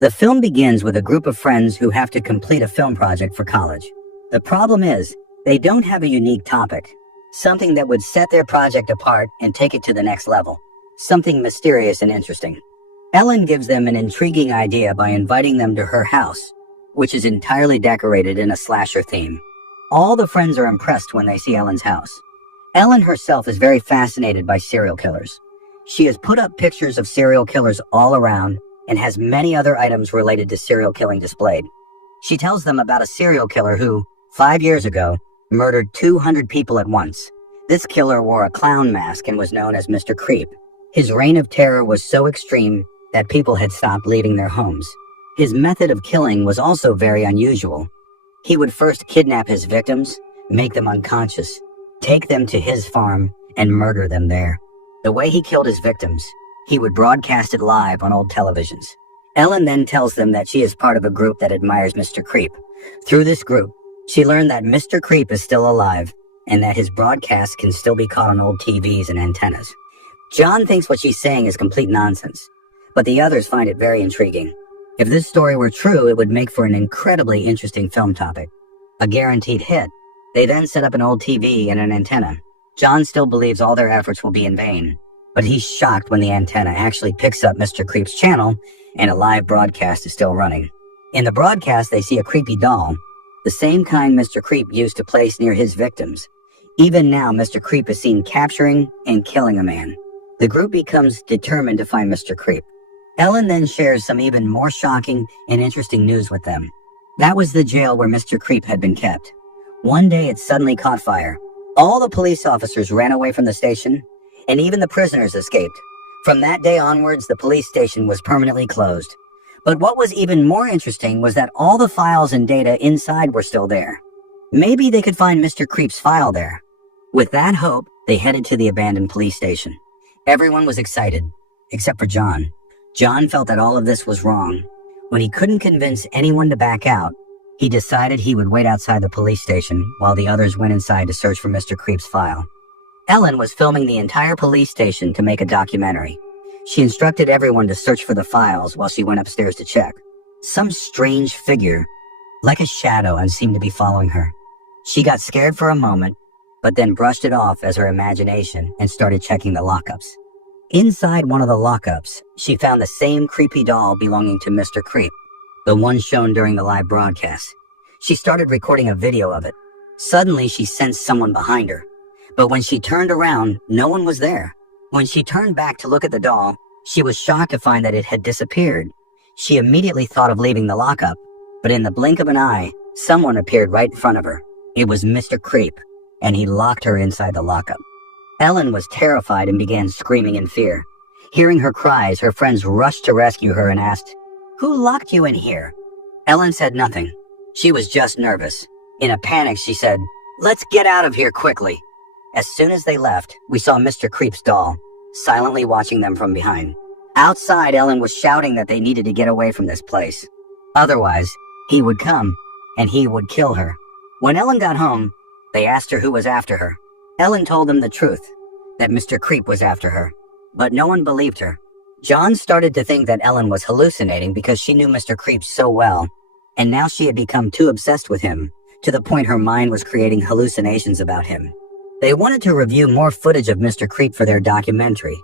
The film begins with a group of friends who have to complete a film project for college. The problem is, they don't have a unique topic, something that would set their project apart and take it to the next level, something mysterious and interesting. Ellen gives them an intriguing idea by inviting them to her house, which is entirely decorated in a slasher theme. All the friends are impressed when they see Ellen's house. Ellen herself is very fascinated by serial killers. She has put up pictures of serial killers all around and has many other items related to serial killing displayed. She tells them about a serial killer who, 5 years ago, murdered 200 people at once. This killer wore a clown mask and was known as Mr. Creep. His reign of terror was so extreme that people had stopped leaving their homes. His method of killing was also very unusual. He would first kidnap his victims, make them unconscious, take them to his farm, and murder them there. The way he killed his victims, he would broadcast it live on old televisions. Ellen then tells them that she is part of a group that admires Mr. Creep. Through this group, she learned that Mr. Creep is still alive and that his broadcasts can still be caught on old TVs and antennas. John thinks what she's saying is complete nonsense, but the others find it very intriguing. If this story were true, it would make for an incredibly interesting film topic. A guaranteed hit. They then set up an old TV and an antenna. John still believes all their efforts will be in vain, but he's shocked when the antenna actually picks up Mr. Creep's channel and a live broadcast is still running. In the broadcast, they see a creepy doll, the same kind Mr. Creep used to place near his victims. Even now, Mr. Creep is seen capturing and killing a man. The group becomes determined to find Mr. Creep. Ellen then shares some even more shocking and interesting news with them. That was the jail where Mr. Creep had been kept. One day it suddenly caught fire. All the police officers ran away from the station, and even the prisoners escaped. From that day onwards, the police station was permanently closed. But what was even more interesting was that all the files and data inside were still there. Maybe they could find Mr. Creep's file there. With that hope, they headed to the abandoned police station. Everyone was excited, except for John. John felt that all of this was wrong. When he couldn't convince anyone to back out, he decided he would wait outside the police station while the others went inside to search for Mr. Creep's file. Ellen was filming the entire police station to make a documentary. She instructed everyone to search for the files while she went upstairs to check. Some strange figure, like a shadow, seemed to be following her. She got scared for a moment, but then brushed it off as her imagination and started checking the lockups. Inside one of the lockups, she found the same creepy doll belonging to Mr. Creep, the one shown during the live broadcast. She started recording a video of it. Suddenly, she sensed someone behind her, but when she turned around, no one was there. When she turned back to look at the doll, she was shocked to find that it had disappeared. She immediately thought of leaving the lockup, but in the blink of an eye, someone appeared right in front of her. It was Mr. Creep, and he locked her inside the lockup. Ellen was terrified and began screaming in fear. Hearing her cries, her friends rushed to rescue her and asked, "Who locked you in here?" Ellen said nothing. She was just nervous. In a panic, she said, "Let's get out of here quickly." As soon as they left, we saw Mr. Creep's doll, silently watching them from behind. Outside, Ellen was shouting that they needed to get away from this place. Otherwise, he would come, and he would kill her. When Ellen got home, they asked her who was after her. Ellen told them the truth, that Mr. Creep was after her, but no one believed her. John started to think that Ellen was hallucinating because she knew Mr. Creep so well, and now she had become too obsessed with him, to the point her mind was creating hallucinations about him. They wanted to review more footage of Mr. Creep for their documentary.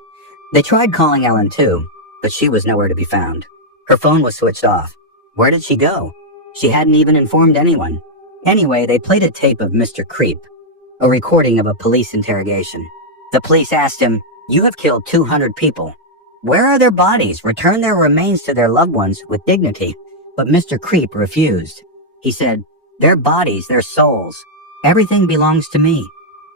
They tried calling Ellen too, but she was nowhere to be found. Her phone was switched off. Where did she go? She hadn't even informed anyone. Anyway, they played a tape of Mr. Creep, a recording of a police interrogation. The police asked him, "You have killed 200 people. Where are their bodies? Return their remains to their loved ones with dignity." But Mr. Creep refused. He said, "Their bodies, their souls, everything belongs to me.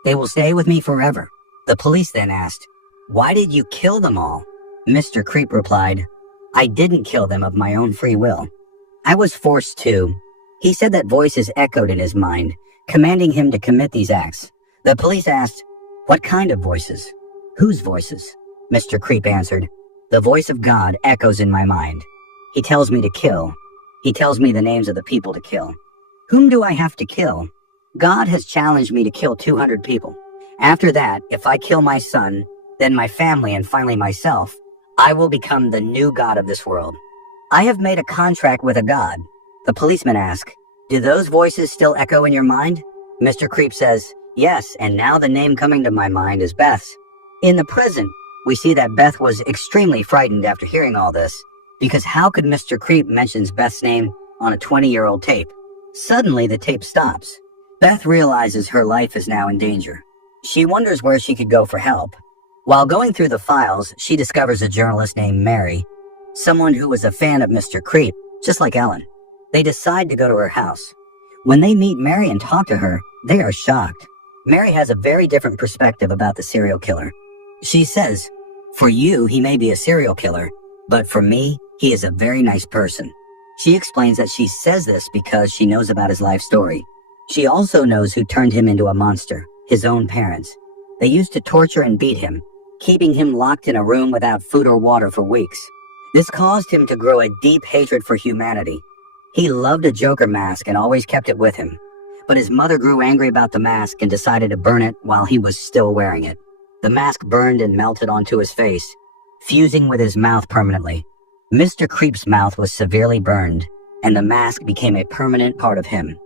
They will stay with me forever." The police then asked, "Why did you kill them all?" Mr. Creep replied, "I didn't kill them of my own free will. I was forced to." He said that voices echoed in his mind, commanding him to commit these acts. The police asked, "What kind of voices? Whose voices?" Mr. Creep answered, "The voice of God echoes in my mind. He tells me to kill. He tells me the names of the people to kill. Whom do I have to kill? God has challenged me to kill 200 people. After that, if I kill my son, then my family, and finally myself, I will become the new God of this world." "I have made a contract with a god." The policemen ask, "Do those voices still echo in your mind?" Mr. Creep says, "Yes, and now the name coming to my mind is Beth's." In the present, we see that Beth was extremely frightened after hearing all this, because how could Mr. Creep mentions Beth's name on a 20-year-old tape? Suddenly, the tape stops. Beth realizes her life is now in danger. She wonders where she could go for help. While going through the files, she discovers a journalist named Mary, someone who was a fan of Mr. Creep, just like Ellen. They decide to go to her house. When they meet Mary and talk to her, they are shocked. Mary has a very different perspective about the serial killer. She says, "For you, he may be a serial killer, but for me, he is a very nice person." She explains that she says this because she knows about his life story. She also knows who turned him into a monster, his own parents. They used to torture and beat him, keeping him locked in a room without food or water for weeks. This caused him to grow a deep hatred for humanity. He loved a Joker mask and always kept it with him. But his mother grew angry about the mask and decided to burn it while he was still wearing it. The mask burned and melted onto his face, fusing with his mouth permanently. Mr. Creep's mouth was severely burned, and the mask became a permanent part of him.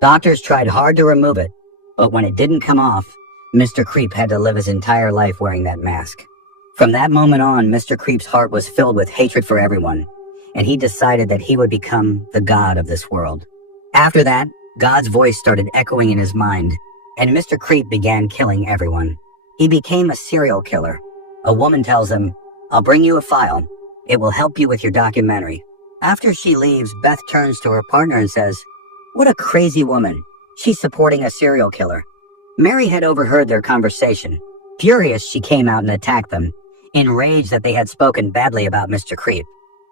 Doctors tried hard to remove it, but when it didn't come off, Mr. Creep had to live his entire life wearing that mask. From that moment on, Mr. Creep's heart was filled with hatred for everyone, and he decided that he would become the god of this world. After that, God's voice started echoing in his mind, and Mr. Creep began killing everyone. He became a serial killer. A woman tells him, "I'll bring you a file. It will help you with your documentary." After she leaves, Beth turns to her partner and says, "What a crazy woman. She's supporting a serial killer." Mary had overheard their conversation. Furious, she came out and attacked them, enraged that they had spoken badly about Mr. Creep.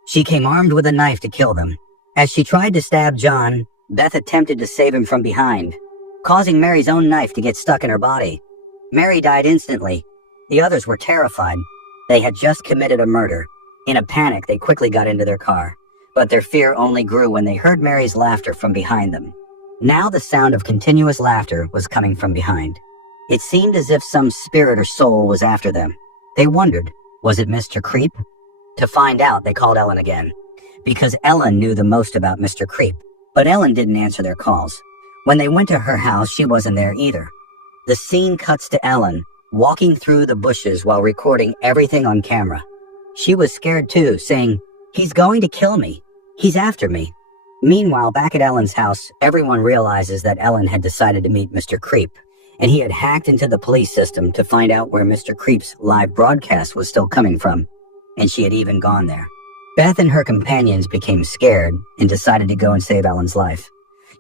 She came armed with a knife to kill them. As she tried to stab John, Beth attempted to save him from behind, causing Mary's own knife to get stuck in her body. Mary died instantly. The others were terrified. They had just committed a murder. In a panic, they quickly got into their car, but their fear only grew when they heard Mary's laughter from behind them. Now the sound of continuous laughter was coming from behind. It seemed as if some spirit or soul was after them. They wondered, was it Mr. Creep? To find out, they called Ellen again, because Ellen knew the most about Mr. Creep, but Ellen didn't answer their calls. When they went to her house, she wasn't there either. The scene cuts to Ellen, walking through the bushes while recording everything on camera. She was scared too, saying, "He's going to kill me. He's after me." Meanwhile, back at Ellen's house, everyone realizes that Ellen had decided to meet Mr. Creep, and he had hacked into the police system to find out where Mr. Creep's live broadcast was still coming from, and she had even gone there. Beth and her companions became scared and decided to go and save Ellen's life.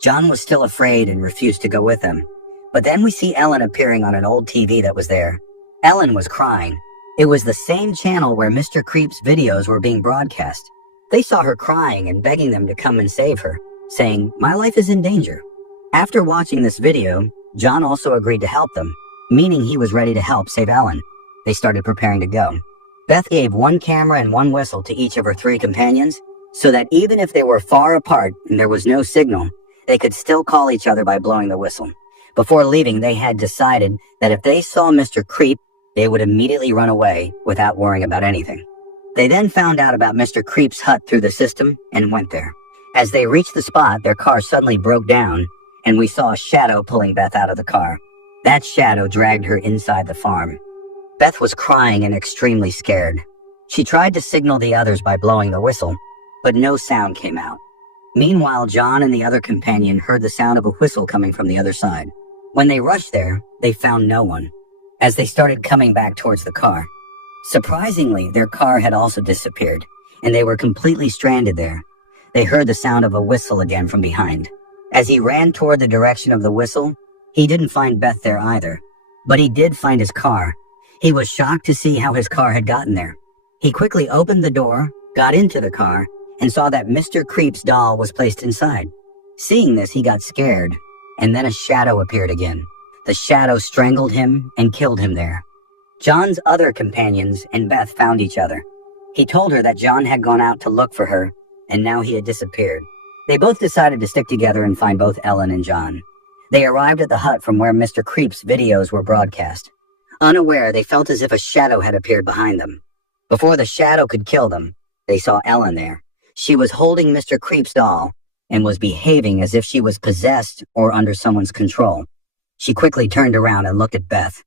John was still afraid and refused to go with them. But then we see Ellen appearing on an old TV that was there. Ellen was crying. It was the same channel where Mr. Creep's videos were being broadcast. They saw her crying and begging them to come and save her, saying, "My life is in danger." After watching this video, John also agreed to help them, meaning he was ready to help save Ellen. They started preparing to go. Beth gave one camera and one whistle to each of her 3 companions, so that even if they were far apart and there was no signal, they could still call each other by blowing the whistle. Before leaving, they had decided that if they saw Mr. Creep, they would immediately run away without worrying about anything. They then found out about Mr. Creep's hut through the system and went there. As they reached the spot, their car suddenly broke down, and we saw a shadow pulling Beth out of the car. That shadow dragged her inside the farm. Beth was crying and extremely scared. She tried to signal the others by blowing the whistle, but no sound came out. Meanwhile, John and the other companion heard the sound of a whistle coming from the other side. When they rushed there, they found no one, as they started coming back towards the car. Surprisingly, their car had also disappeared, and they were completely stranded there. They heard the sound of a whistle again from behind. As he ran toward the direction of the whistle, he didn't find Beth there either, but he did find his car. He was shocked to see how his car had gotten there. He quickly opened the door, got into the car, and saw that Mr. Creep's doll was placed inside. Seeing this, he got scared, and then a shadow appeared again. The shadow strangled him and killed him there. John's other companions and Beth found each other. He told her that John had gone out to look for her, and now he had disappeared. They both decided to stick together and find both Ellen and John. They arrived at the hut from where Mr. Creep's videos were broadcast. Unaware, they felt as if a shadow had appeared behind them. Before the shadow could kill them, they saw Ellen there. She was holding Mr. Creep's doll and was behaving as if she was possessed or under someone's control. She quickly turned around and looked at Beth.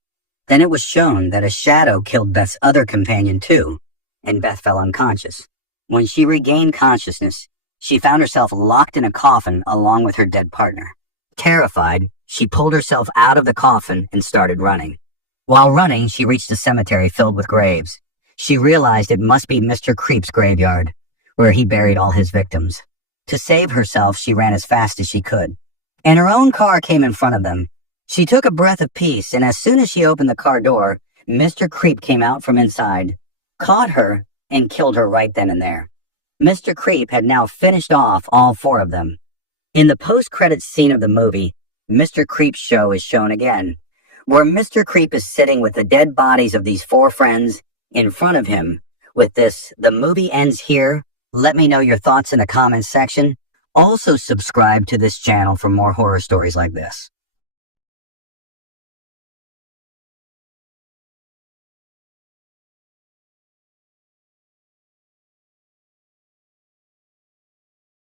Then it was shown that a shadow killed Beth's other companion too, and Beth fell unconscious. When she regained consciousness, she found herself locked in a coffin along with her dead partner. Terrified, she pulled herself out of the coffin and started running. While running, she reached a cemetery filled with graves. She realized it must be Mr. Creep's graveyard, where he buried all his victims. To save herself, she ran as fast as she could, and her own car came in front of them. She took a breath of peace, and as soon as she opened the car door, Mr. Creep came out from inside, caught her, and killed her right then and there. Mr. Creep had now finished off all four of them. In the post-credits scene of the movie, Mr. Creep's show is shown again, where Mr. Creep is sitting with the dead bodies of these four friends in front of him with this, "The movie ends here. Let me know your thoughts in the comments section." Also subscribe to this channel for more horror stories like this.